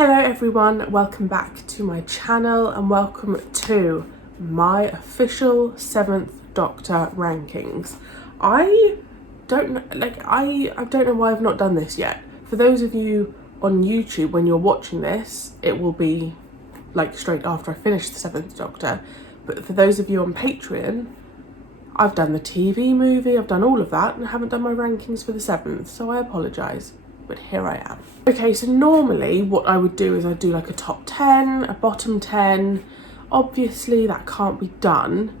Hello everyone, welcome back to my channel and welcome to my official 7th Doctor rankings. I don't know why I've not done this yet. For those of you on YouTube, when you're watching this, it will be like straight after I finish the 7th Doctor. But for those of you on Patreon, I've done the TV movie, I've done all of that and I haven't done my rankings for the 7th, so I apologise. But here I am. Okay, so normally what I would do is I'd do like a top 10, a bottom 10. Obviously that can't be done.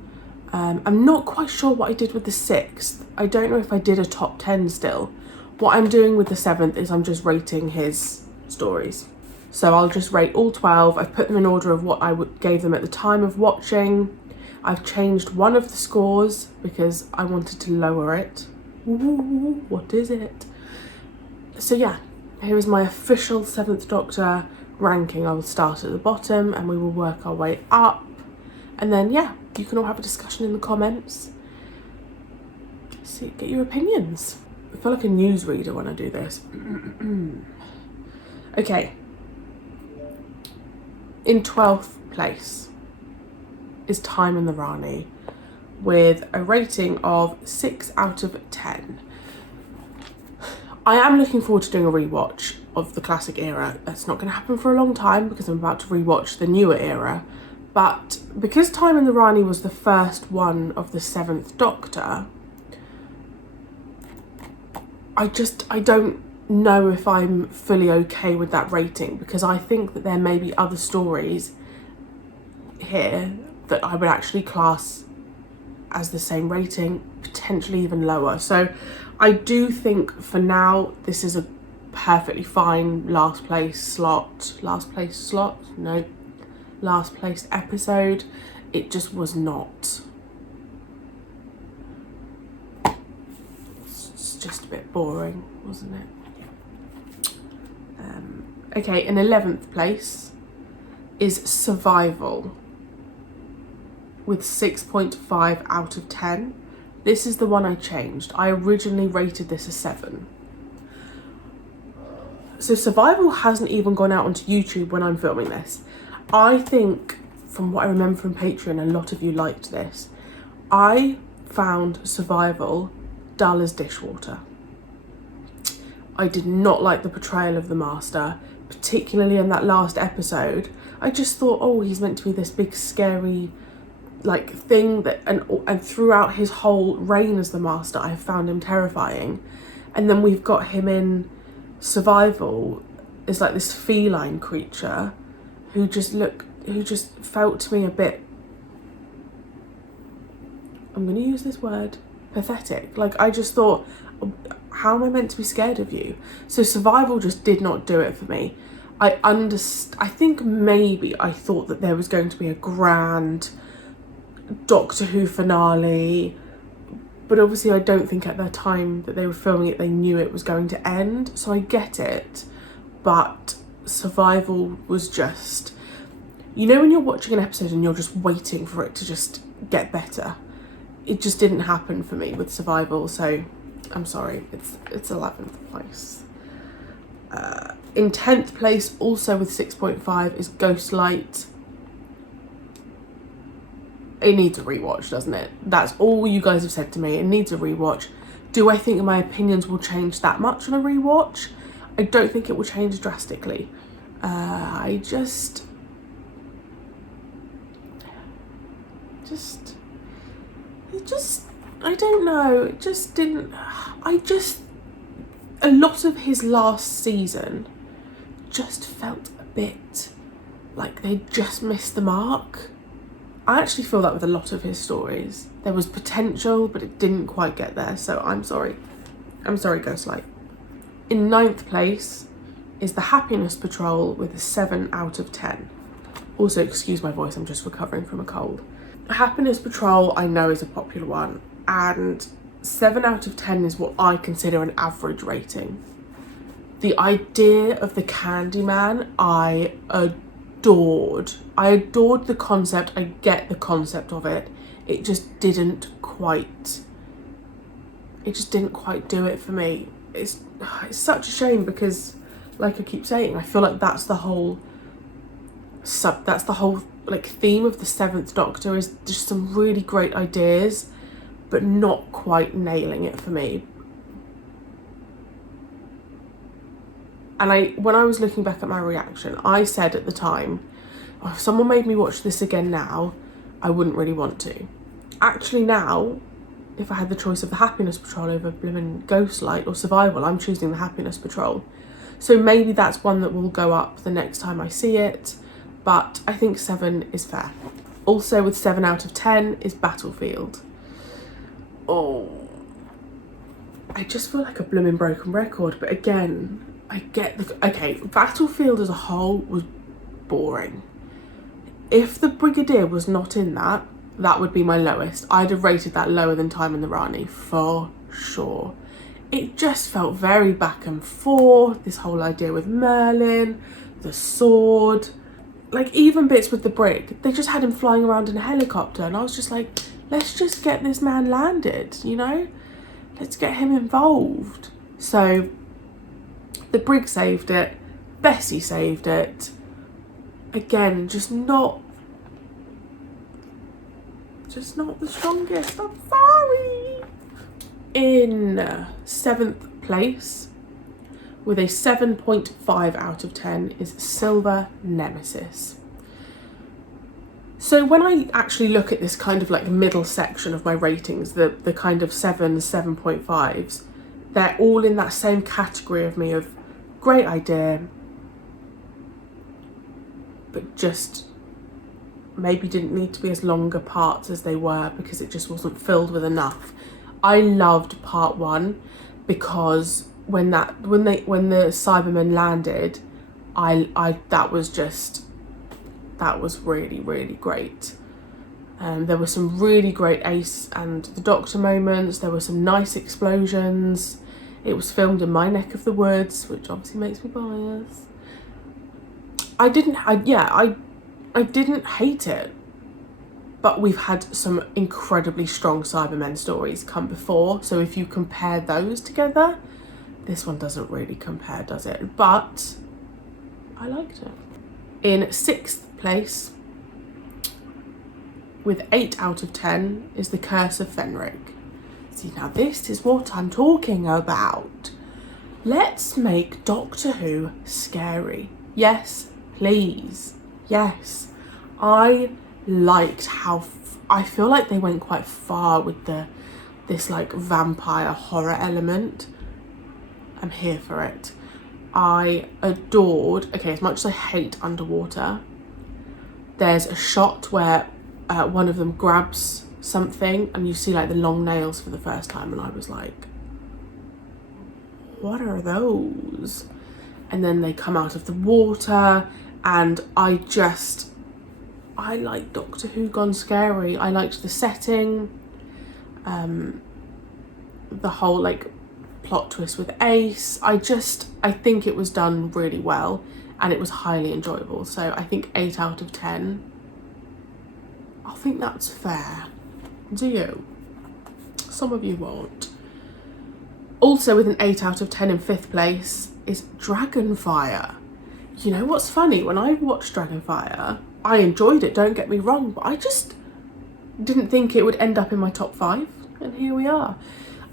I'm not quite sure what I did with the 6th. I don't know if I did a top 10 still. What I'm doing with the 7th is I'm just rating his stories. So I'll just rate all 12. I've put them in order of what I gave them at the time of watching. I've changed one of the scores because I wanted to lower it. Ooh, what is it? So yeah, here is my official 7th Doctor ranking. I will start at the bottom and we will work our way up. And then yeah, you can all have a discussion in the comments. Get your opinions. I feel like a newsreader when I do this. Okay. In 12th place is Time in the Rani with a rating of 6 out of 10. I am looking forward to doing a rewatch of the classic era. That's not going to happen for a long time because I'm about to rewatch the newer era. But because Time in the Rani was the first one of the 7th Doctor, I don't know if I'm fully okay with that rating, because I think that there may be other stories here that I would actually class as the same rating, potentially even lower. So I do think for now this is a perfectly fine last place episode. It just was not. It's just a bit boring, wasn't it? Okay, in 11th place is Survival with 6.5 out of 10. This is the one I changed. I originally rated this a 7. So Survival hasn't even gone out onto YouTube when I'm filming this. I think, from what I remember from Patreon, a lot of you liked this. I found Survival dull as dishwater. I did not like the portrayal of the Master, particularly in that last episode. I just thought, oh, he's meant to be this big scary like thing that, and throughout his whole reign as the Master I found him terrifying. And then we've got him in Survival as like this feline creature who just felt to me a bit, I'm gonna use this word, pathetic. Like I just thought, how am I meant to be scared of you? So Survival just did not do it for me. I think maybe I thought that there was going to be a grand Doctor Who finale, but obviously I don't think at the time that they were filming it they knew it was going to end, so I get it. But Survival was just, you know when you're watching an episode and you're just waiting for it to just get better? It just didn't happen for me with Survival, so I'm sorry, it's 11th place. In 10th place, also with 6.5, is Ghostlight. It needs a rewatch, doesn't it? That's all you guys have said to me. It needs a rewatch. Do I think my opinions will change that much on a rewatch? I don't think it will change drastically. I don't know. It just didn't. A lot of his last season just felt a bit like they just missed the mark. I actually feel that with a lot of his stories. There was potential, but it didn't quite get there, so I'm sorry. I'm sorry, Ghostlight. In 9th place is The Happiness Patrol with a 7 out of 10. Also, excuse my voice, I'm just recovering from a cold. Happiness Patrol, I know, is a popular one, and 7 out of 10 is what I consider an average rating. The idea of the Candyman, I adored. I adored the concept. I get the concept of it. It just didn't quite do it for me. It's such a shame because like I keep saying, I feel like that's the whole like theme of the Seventh Doctor, is just some really great ideas, but not quite nailing it for me. And when I was looking back at my reaction, I said at the time, oh, if someone made me watch this again now, I wouldn't really want to. Actually now, if I had the choice of the Happiness Patrol over blimmin' Ghostlight or Survival, I'm choosing the Happiness Patrol. So maybe that's one that will go up the next time I see it, but I think 7 is fair. Also with 7 out of 10 is Battlefield. Oh, I just feel like a blooming broken record, but again, I get okay, Battlefield as a whole was boring. If the Brigadier was not in that, that would be my lowest. I'd have rated that lower than Time in the Rani for sure. It just felt very back and forth, this whole idea with Merlin, the sword, like even bits with the Brig, they just had him flying around in a helicopter, and I was just like, let's just get this man landed, you know? Let's get him involved. So the Brig saved it, Bessie saved it. Again, just not the strongest, I'm sorry. In 7th place, with a 7.5 out of 10, is Silver Nemesis. So when I actually look at this kind of like middle section of my ratings, the kind of 7.5s, they're all in that same category of me of great idea, but just maybe didn't need to be as longer parts as they were because it just wasn't filled with enough. I loved part 1 because when the Cybermen landed, that was really, really great. There were some really great Ace and the Doctor moments. There were some nice explosions. It was filmed in my neck of the woods, which obviously makes me biased. I didn't hate it, but we've had some incredibly strong Cybermen stories come before. So if you compare those together, this one doesn't really compare, does it? But I liked it. In 6th place, with 8 out of 10, is The Curse of Fenric. See, now this is what I'm talking about. Let's make Doctor Who scary. Yes, please. Yes. I liked how I feel like they went quite far with this like vampire horror element. I'm here for it. I adored, okay, as much as I hate underwater, there's a shot where one of them grabs something and you see like the long nails for the first time, and I was like, what are those? And then they come out of the water, and I like Doctor Who gone scary. I liked the setting, the whole like plot twist with Ace. I think it was done really well and it was highly enjoyable. So I think 8 out of 10. I think that's fair. Do you? Some of you won't. Also with an 8 out of 10 in 5th place is Dragonfire. You know what's funny? When I watched Dragonfire, I enjoyed it, don't get me wrong, but I just didn't think it would end up in my top 5, and here we are.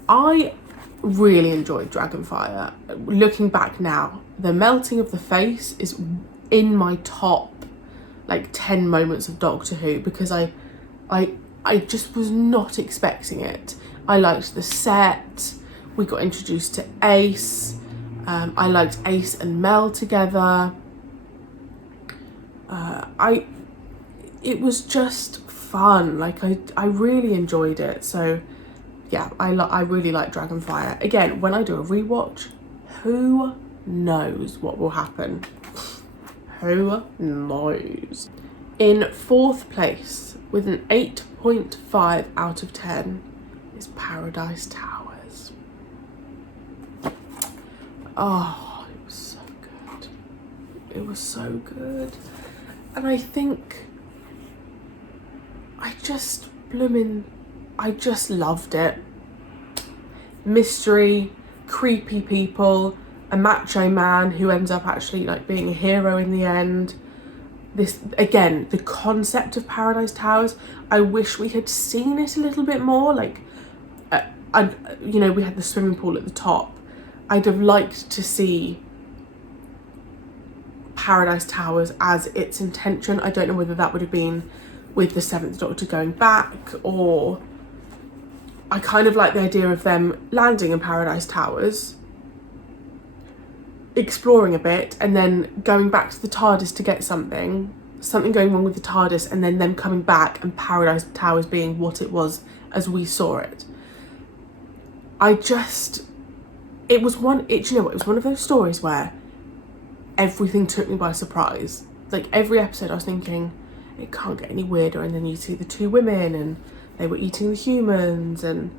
I really enjoyed Dragonfire. Looking back now, the melting of the face is in my top like 10 moments of Doctor Who, because I just was not expecting it. I liked the set. We got introduced to Ace. I liked Ace and Mel together. It was just fun. Like I really enjoyed it. So yeah, I really like Dragonfire. Again, when I do a rewatch, who knows what will happen? Who knows? In 4th place, with an 8.5 out of 10, is Paradise Towers. Oh, it was so good. It was so good. And I think I just loved it. Mystery, creepy people, a macho man who ends up actually like being a hero in the end. This, again, the concept of Paradise Towers, I wish we had seen it a little bit more. Like, you know, we had the swimming pool at the top. I'd have liked to see Paradise Towers as its intention. I don't know whether that would have been with the Seventh Doctor going back, or I kind of like the idea of them landing in Paradise Towers, exploring a bit, and then going back to the TARDIS to get something going wrong with the TARDIS, and then them coming back and Paradise Towers being what it was as we saw it. It was one of those stories where everything took me by surprise. Like, every episode I was thinking, it can't get any weirder, and then you see the two women and they were eating the humans, and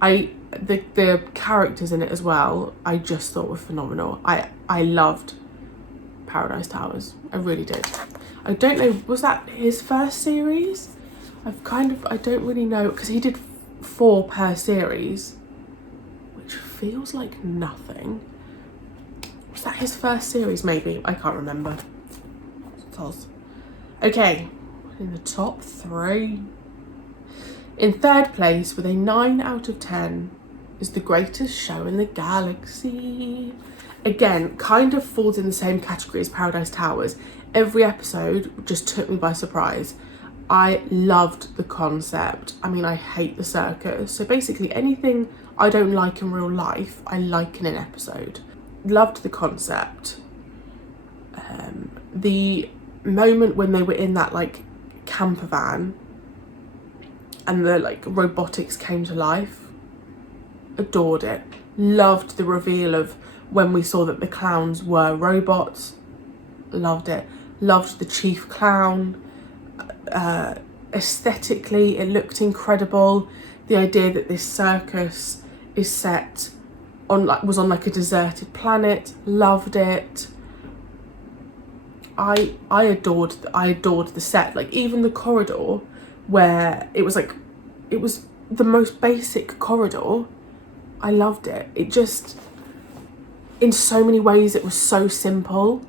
the characters in it as well, I just thought were phenomenal. I loved Paradise Towers. I really did. I don't know, was that his first series? I don't really know, because he did 4 per series, which feels like nothing. Was that his first series? Maybe. I can't remember. Okay, in the top 3. In third place, with a 9 out of 10, is The Greatest Show in the Galaxy. Again, kind of falls in the same category as Paradise Towers. Every episode just took me by surprise. I loved the concept. I mean, I hate the circus. So basically anything I don't like in real life, I like in an episode. Loved the concept. The moment when they were in that like camper van and the like robotics came to life, adored it. Loved the reveal of when we saw that the clowns were robots. Loved it. Loved the chief clown. Aesthetically, it looked incredible. The idea that this circus is set on was on like a deserted planet. Loved it. I adored the set. Like, even the corridor where it was the most basic corridor. I loved it. It just, in so many ways, it was so simple,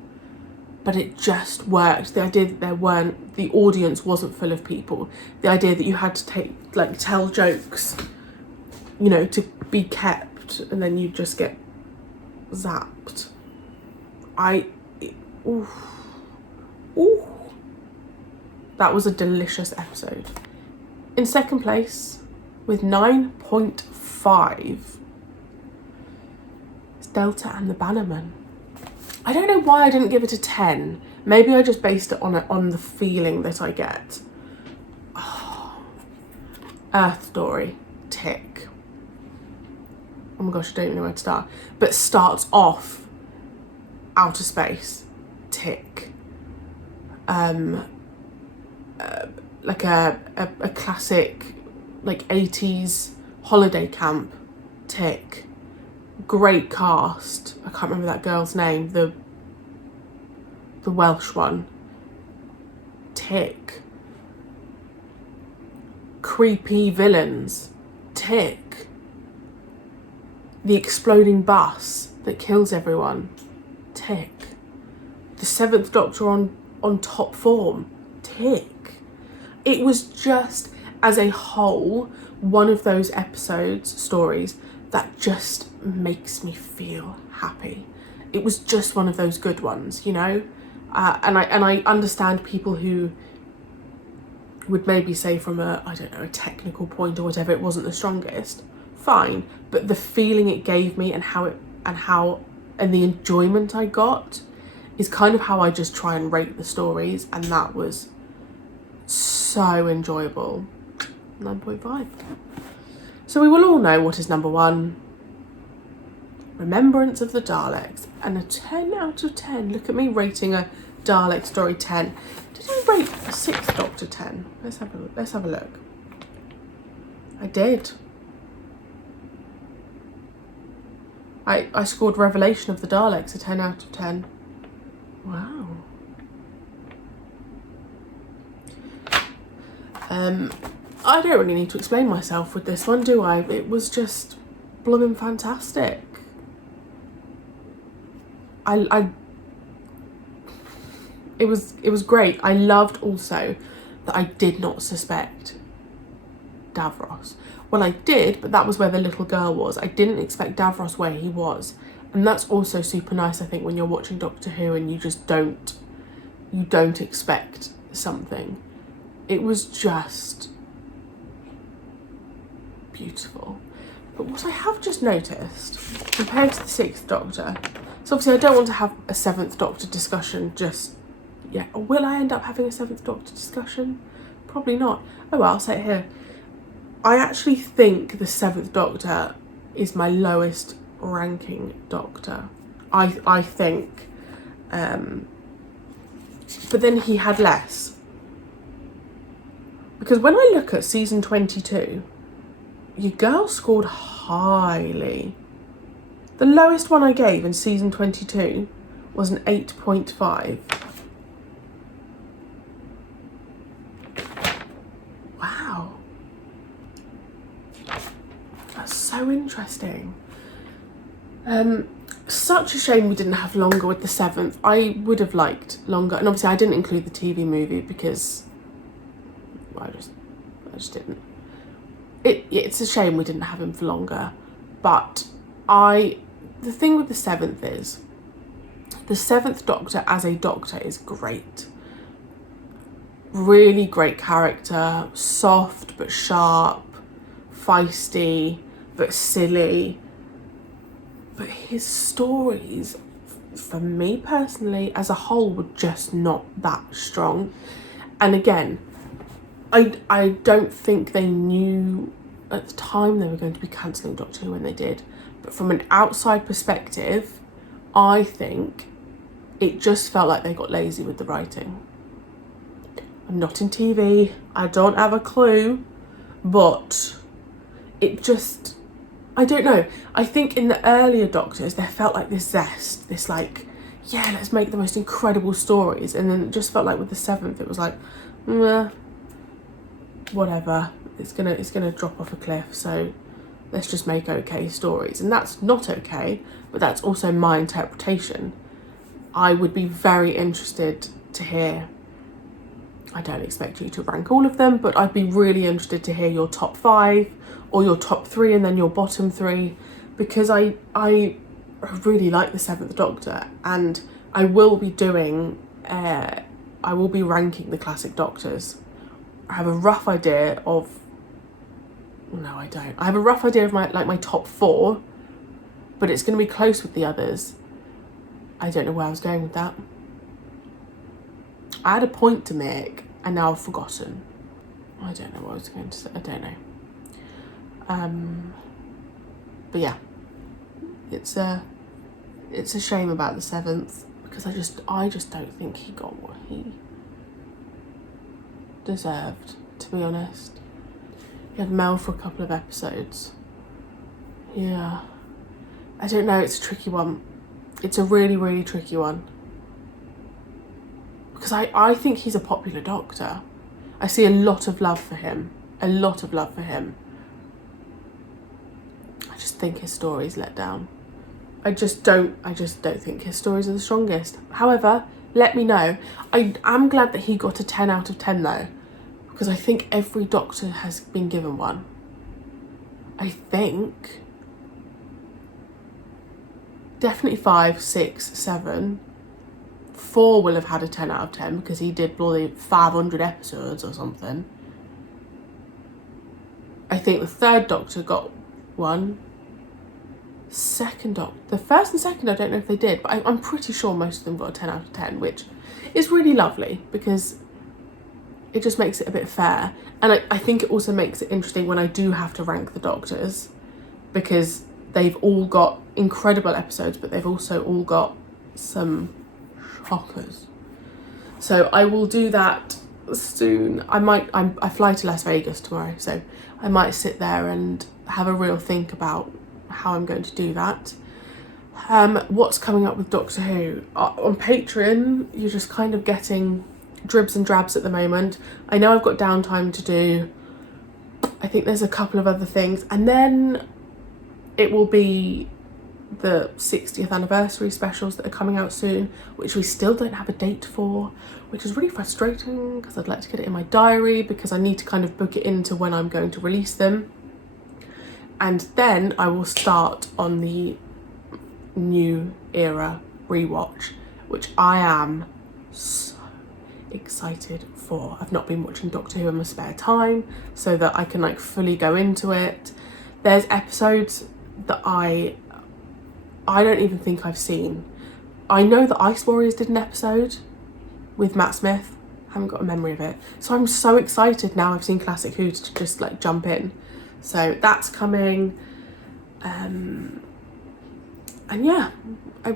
but it just worked. The idea that the audience wasn't full of people. The idea that you had to tell jokes, you know, to be kept, and then you just get zapped. That was a delicious episode. In second place, with 9.5, is Delta and the Bannerman. I don't know why I didn't give it a 10. Maybe I just based it on the feeling that I get. Earth Story, tick. Oh my gosh, I don't know where to start. But starts off outer space, tick. Like a classic like 80s holiday camp, tick. Great cast. I can't remember that girl's name, the Welsh one, tick. Creepy villains, tick. The exploding bus that kills everyone, tick. The Seventh Doctor on top form, tick. It was just, as a whole, one of those stories that just makes me feel happy. It was just one of those good ones, you know? And I understand people who would maybe say from a technical point or whatever, it wasn't the strongest. Fine, but the feeling it gave me and the enjoyment I got is kind of how I just try and rate the stories, and that was so enjoyable. 9.5. So we will all know what is number 1. Remembrance of the Daleks, and a 10 out of 10. Look at me rating a Dalek story 10. Did I rate a 6th Doctor 10? Let's have a look. I did. I scored Revelation of the Daleks a 10 out of 10. Wow. I don't really need to explain myself with this one, do I? It was just blooming fantastic. it was great. I loved also that I did not suspect Davros. Well, I did, but that was where the little girl was. I didn't expect Davros where he was. And that's also super nice, I think, when you're watching Doctor Who and you just don't expect something. It was just beautiful. But what I have just noticed, compared to the 6th Doctor, so obviously I don't want to have a 7th Doctor discussion just yet. Or will I end up having a 7th Doctor discussion? Probably not. Oh well, I'll say it here. I actually think the 7th Doctor is my lowest ranking Doctor. I think. But then he had less. Because when I look at season 22, your girl scored highly. The lowest one I gave in season 22 was an 8.5. Wow. That's so interesting. Such a shame we didn't have longer with the 7th. I would have liked longer. And obviously I didn't include the TV movie because I just didn't. It's a shame we didn't have him for longer. But the thing with the 7th is, the 7th Doctor as a Doctor is great. Really great character, soft but sharp, feisty but silly. But his stories, for me personally, as a whole, were just not that strong. And again, I don't think they knew at the time they were going to be cancelling Doctor Who when they did. But from an outside perspective, I think it just felt like they got lazy with the writing. I'm not in TV, I don't have a clue, but it just, I don't know. I think in the earlier Doctors, there felt like this zest, this like, yeah, let's make the most incredible stories. And then it just felt like with the 7th, it was like, whatever, it's gonna drop off a cliff, so let's just make okay stories. And that's not okay, but that's also my interpretation. I would be very interested to hear, I don't expect you to rank all of them, but I'd be really interested to hear your top 5 or your top 3 and then your bottom 3, because I really like the 7th Doctor, and I will be ranking the classic Doctors. I have a rough idea of, no I don't, I have a rough idea of my top 4, but it's going to be close with the others. I don't know where I was going with that. I had a point to make and now I've forgotten. I don't know what I was going to say, I don't know. But yeah, it's a shame about the 7th, because I just don't think he got what he deserved, to be honest. He had Mel for a couple of episodes. Yeah, I don't know, it's a tricky one. It's a really, really tricky one. Because I think he's a popular Doctor. I see a lot of love for him. A lot of love for him. I just think his stories let down. I just don't think his stories are the strongest. However, let me know. I am glad that he got a 10 out of 10 though, because I think every Doctor has been given one. I think. Definitely 5, 6, 7. 4 will have had a 10 out of 10 because he did bloody 500 episodes or something. I think the 3rd Doctor got one. The 1st and 2nd, I don't know if they did, but I'm pretty sure most of them got a 10 out of 10, which is really lovely because it just makes it a bit fair. And I think it also makes it interesting when I do have to rank the Doctors, because they've all got incredible episodes, but they've also all got some shockers. So I will do that soon. I fly to Las Vegas tomorrow, so I might sit there and have a real think about how I'm going to do that. What's coming up with Doctor Who? On Patreon, you're just kind of getting dribs and drabs at the moment. I know I've got downtime to do. I think there's a couple of other things, and then it will be the 60th anniversary specials that are coming out soon, which we still don't have a date for, which is really frustrating because I'd like to get it in my diary because I need to kind of book it into when I'm going to release them. And then I will start on the new era rewatch, which I am so excited for. I've not been watching Doctor Who in my spare time so that I can like fully go into it. There's episodes that I don't even think I've seen. I know that Ice Warriors did an episode with Matt Smith. I haven't got a memory of it. So I'm so excited now I've seen Classic Who to just like jump in. So that's coming. And yeah, I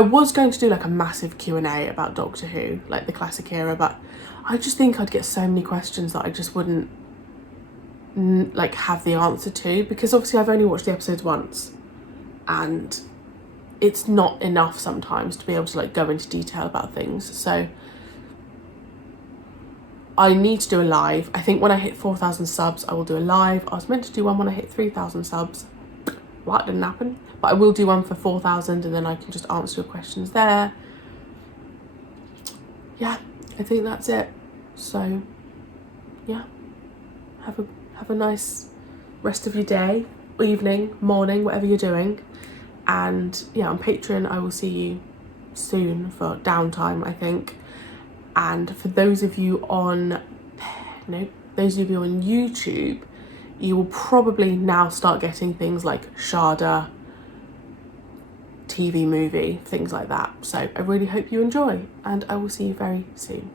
was going to do like a massive Q&A about Doctor Who, like the classic era, but I just think I'd get so many questions that I just wouldn't like have the answer to, because obviously I've only watched the episodes once and it's not enough sometimes to be able to like go into detail about things. So I need to do a live. I think when I hit 4,000 subs, I will do a live. I was meant to do one when I hit 3,000 subs. Well, that didn't happen. But I will do one for 4,000 and then I can just answer your questions there. Yeah, I think that's it. So, yeah, have a nice rest of your day, evening, morning, whatever you're doing. And yeah, on Patreon, I will see you soon for downtime, I think. And for those of you on YouTube, you will probably now start getting things like Sharda, TV movie, things like that. So I really hope you enjoy, and I will see you very soon.